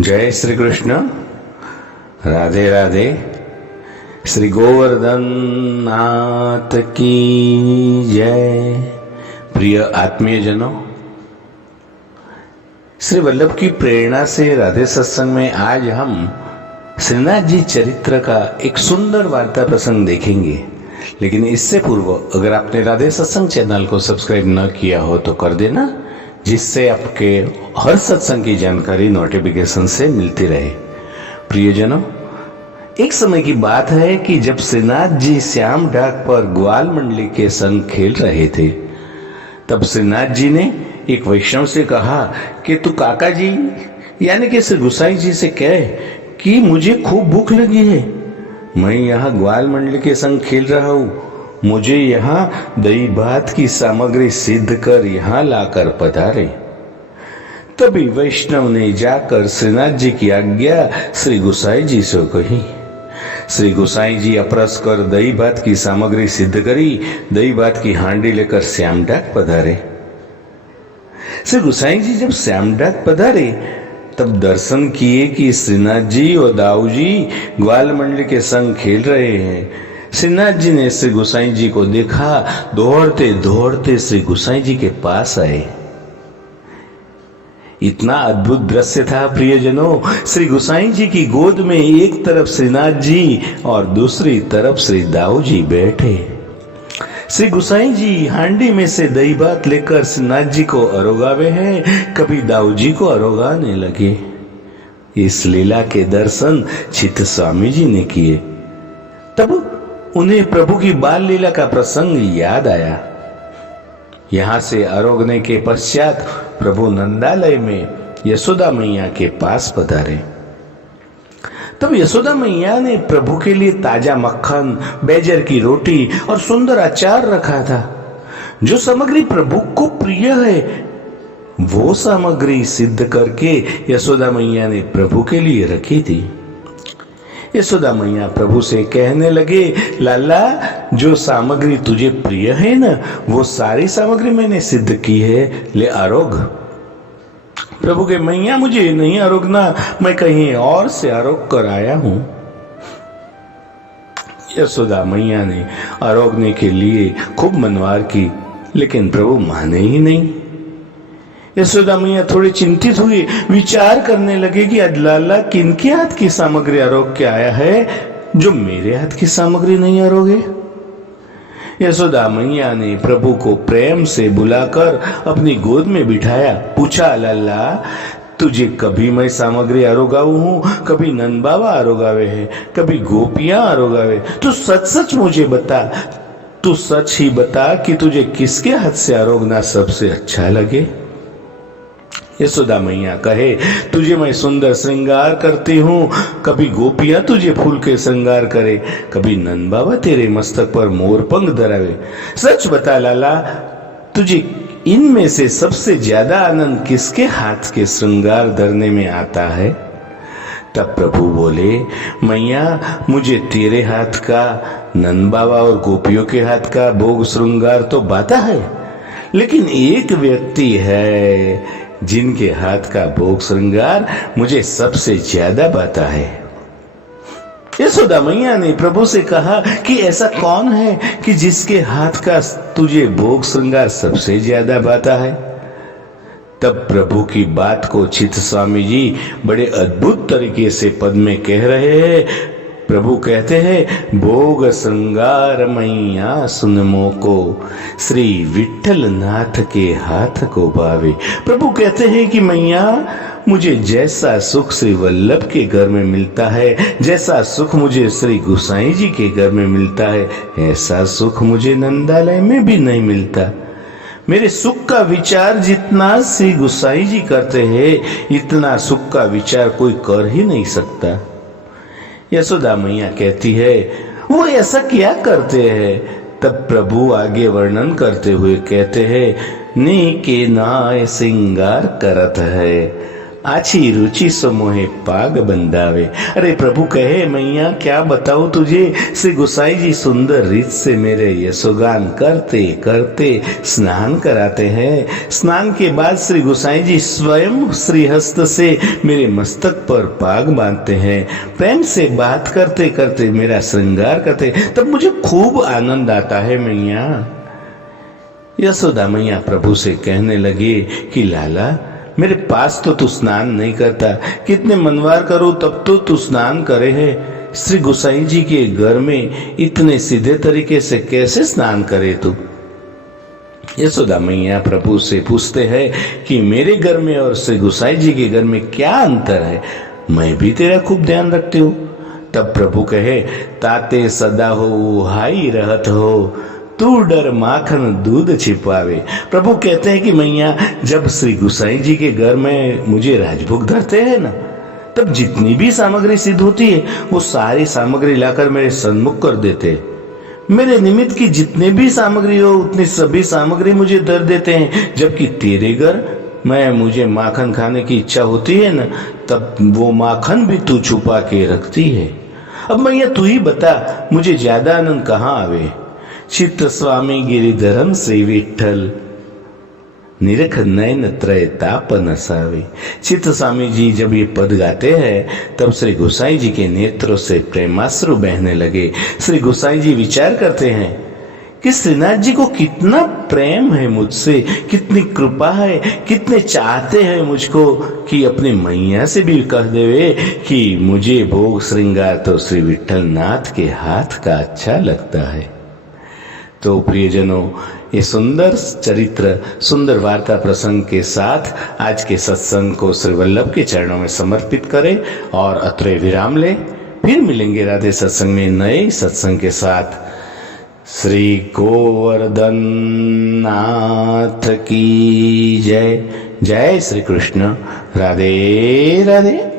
जय श्री कृष्ण। राधे राधे। श्री गोवर्धन नाथ की जय। प्रिय आत्मीय जनों, श्री वल्लभ की प्रेरणा से राधे सत्संग में आज हम श्रीनाथ जी चरित्र का एक सुंदर वार्ता प्रसंग देखेंगे। लेकिन इससे पूर्व अगर आपने राधे सत्संग चैनल को सब्सक्राइब न किया हो तो कर देना, जिससे आपके हर सत्संग की जानकारी नोटिफिकेशन से मिलती रहे। प्रियजनों, एक समय की बात है कि जब श्रीनाथ जी श्याम ढाक पर ग्वाल मंडली के संग खेल रहे थे, तब श्रीनाथ जी ने एक वैष्णव से कहा कि तू काका जी यानी कि श्री गुसाई जी से कह कि मुझे खूब भूख लगी है, मैं यहाँ ग्वाल मंडली के संग खेल रहा हूँ, मुझे यहाँ दही भात की सामग्री सिद्ध कर यहाँ लाकर पधारे। तभी वैष्णव ने जाकर श्रीनाथ जी की आज्ञा श्री गुसाई जी से कही। श्री गुसाई जी अपरस कर दही भात की सामग्री सिद्ध करी, दही भात की हांडी लेकर श्याम ढाक पधारे। श्री गुसाई जी जब श्याम ढाक पधारे तब दर्शन किए कि श्रीनाथ जी और दाऊ जी ग्वाल मंडली के संग खेल रहे हैं। श्रीनाथ जी ने श्री गुसाई जी को देखा, दौड़ते दौड़ते श्री गुसाई जी के पास आए। इतना अद्भुत दृश्य था प्रियजनों। श्री गुसाई जी की गोद में एक तरफ श्रीनाथ जी और दूसरी तरफ श्री दाऊ जी बैठे। श्री गुसाई जी हांडी में से दही भात लेकर श्रीनाथ जी को अरोगावे हैं, कभी दाऊ जी को अरोगाने लगे। इस लीला के दर्शन चित्त स्वामी जी ने किए। तब उन्हें प्रभु की बाल लीला का प्रसंग याद आया। यहां से आरोगने के पश्चात प्रभु नंदालय में यशोदा मैया के पास पधारे। तब यशोदा मैया ने प्रभु के लिए ताजा मक्खन, बैजर की रोटी और सुंदर अचार रखा था। जो सामग्री प्रभु को प्रिय है वो सामग्री सिद्ध करके यशोदा मैया ने प्रभु के लिए रखी थी। यशोदा मैया प्रभु से कहने लगे, लाला जो सामग्री तुझे प्रिय है ना, वो सारी सामग्री मैंने सिद्ध की है, ले आरोग। प्रभु के मैया मुझे नहीं आरोगना, मैं कहीं और से आरोग कर आया हूं। यशोदा मैया ने आरोगने के लिए खूब मनवार की, लेकिन प्रभु माने ही नहीं। यशोदा मैया थोड़ी चिंतित हुई, विचार करने लगे कि लाला किनके हाथ की सामग्री आरोग के आया है जो मेरे हाथ की सामग्री नहीं आरोगे। यशोदा मैया ने प्रभु को प्रेम से बुलाकर अपनी गोद में बिठाया, पूछा, लाला तुझे कभी मैं सामग्री आरोगाऊ हूं, कभी नंद बाबा आरोगावे है, कभी गोपियां आरोगावे, तू सच सच मुझे बता, तू सच ही बता कि तुझे किसके हाथ से आरोगना सबसे अच्छा लगे। यशोदा मैया कहे, तुझे मैं सुंदर श्रृंगार करती हूँ, कभी गोपियां तुझे फूल के श्रृंगार करे, कभी नंद बाबा तेरे मस्तक पर मोर पंख धरावे। सच बता लाला, तुझे इनमें से सबसे ज्यादा आनंद किसके हाथ के श्रृंगार धरने में आता है। तब प्रभु बोले, मैया मुझे तेरे हाथ का, नंद बाबा और गोपियों के हाथ का भोग श्रृंगार तो बाता है, लेकिन एक व्यक्ति है जिनके हाथ का भोग श्रृंगार मुझे सबसे ज्यादा भाता है। यशोदा मैया ने प्रभु से कहा कि ऐसा कौन है कि जिसके हाथ का तुझे भोग श्रृंगार सबसे ज्यादा भाता है। तब प्रभु की बात को चित्त स्वामी जी बड़े अद्भुत तरीके से पद में कह रहे हैं। प्रभु कहते हैं, भोग श्रृंगार मैया सुन मोको, श्री विठल नाथ के हाथ को भावे। प्रभु कहते हैं कि मैया मुझे जैसा सुख श्री वल्लभ के घर में मिलता है, जैसा सुख मुझे श्री गुसाई जी के घर में मिलता है, ऐसा सुख मुझे नंदालय में भी नहीं मिलता। मेरे सुख का विचार जितना श्री गुसाई जी करते हैं, इतना सुख का विचार कोई कर ही नहीं सकता। यशोदा मैया कहती है, वो ऐसा क्या करते हैं। तब प्रभु आगे वर्णन करते हुए कहते हैं, नी के नाय श्रृंगार करत है, आछी रुचि सो मोहे पाग बंधावे। अरे प्रभु कहे मैया क्या बताऊं तुझे, श्री गोसाई जी सुंदर रीत से मेरे यशोगान करते करते स्नान कराते हैं। स्नान के बाद श्री गोसाई जी स्वयं श्री हस्त से मेरे मस्तक पर पाग बांधते हैं। प्रेम से बात करते करते मेरा श्रृंगार करते, तब मुझे खूब आनंद आता है मैया। यशोदा मैया प्रभु से कहने लगी कि लाला मेरे पास तो तू स्नान नहीं करता, कितने मनवार करो तब तो तू स्नान करे है। श्री गोसाई जी के घर में इतने सीधे तरीके से कैसे स्नान करे तू। यशोदा मैया प्रभु से पूछते हैं कि मेरे घर में और श्री गोसाई जी के घर में क्या अंतर है, मैं भी तेरा खूब ध्यान रखती हूँ। तब प्रभु कहे ताते सदा हो हाई रहत हो, तू डर माखन दूध छिपावे। प्रभु कहते हैं कि मैया जब श्री गोसाई जी के घर में मुझे राजभोग धरते हैं ना, तब जितनी भी सामग्री सिद्ध होती है वो सारी सामग्री लाकर मेरे सन्मुख कर देते हैं। मेरे निमित्त की जितने भी सामग्री हो उतनी सभी सामग्री मुझे धर देते हैं। जबकि तेरे घर में मुझे माखन खाने की इच्छा होती है ना, तब वो माखन भी तू छुपा के रखती है। अब मैया तू ही बता मुझे ज्यादा आनंद कहाँ आवे। चित्त स्वामी गिरिधरम श्री विठ्ठल निरख नयन त्रय ताप नसावे। चित्त स्वामी जी जब ये पद गाते हैं तब श्री गोसाई जी के नेत्रों से प्रेमाश्रु बहने लगे। श्री गोसाई जी विचार करते हैं कि श्रीनाथ जी को कितना प्रेम है मुझसे, कितनी कृपा है, कितने चाहते हैं मुझको कि अपने मैया से भी कह देवे कि मुझे भोग श्रृंगार तो श्री विठ्ठल नाथ के हाथ का अच्छा लगता है। तो प्रियजनों, ये सुंदर चरित्र, सुंदर वार्ता प्रसंग के साथ आज के सत्संग को श्री वल्लभ के चरणों में समर्पित करें और अत्रे विराम लें। फिर मिलेंगे राधे सत्संग में नए सत्संग के साथ। श्री गोवर्धन नाथ की जय। जय श्री कृष्ण। राधे राधे।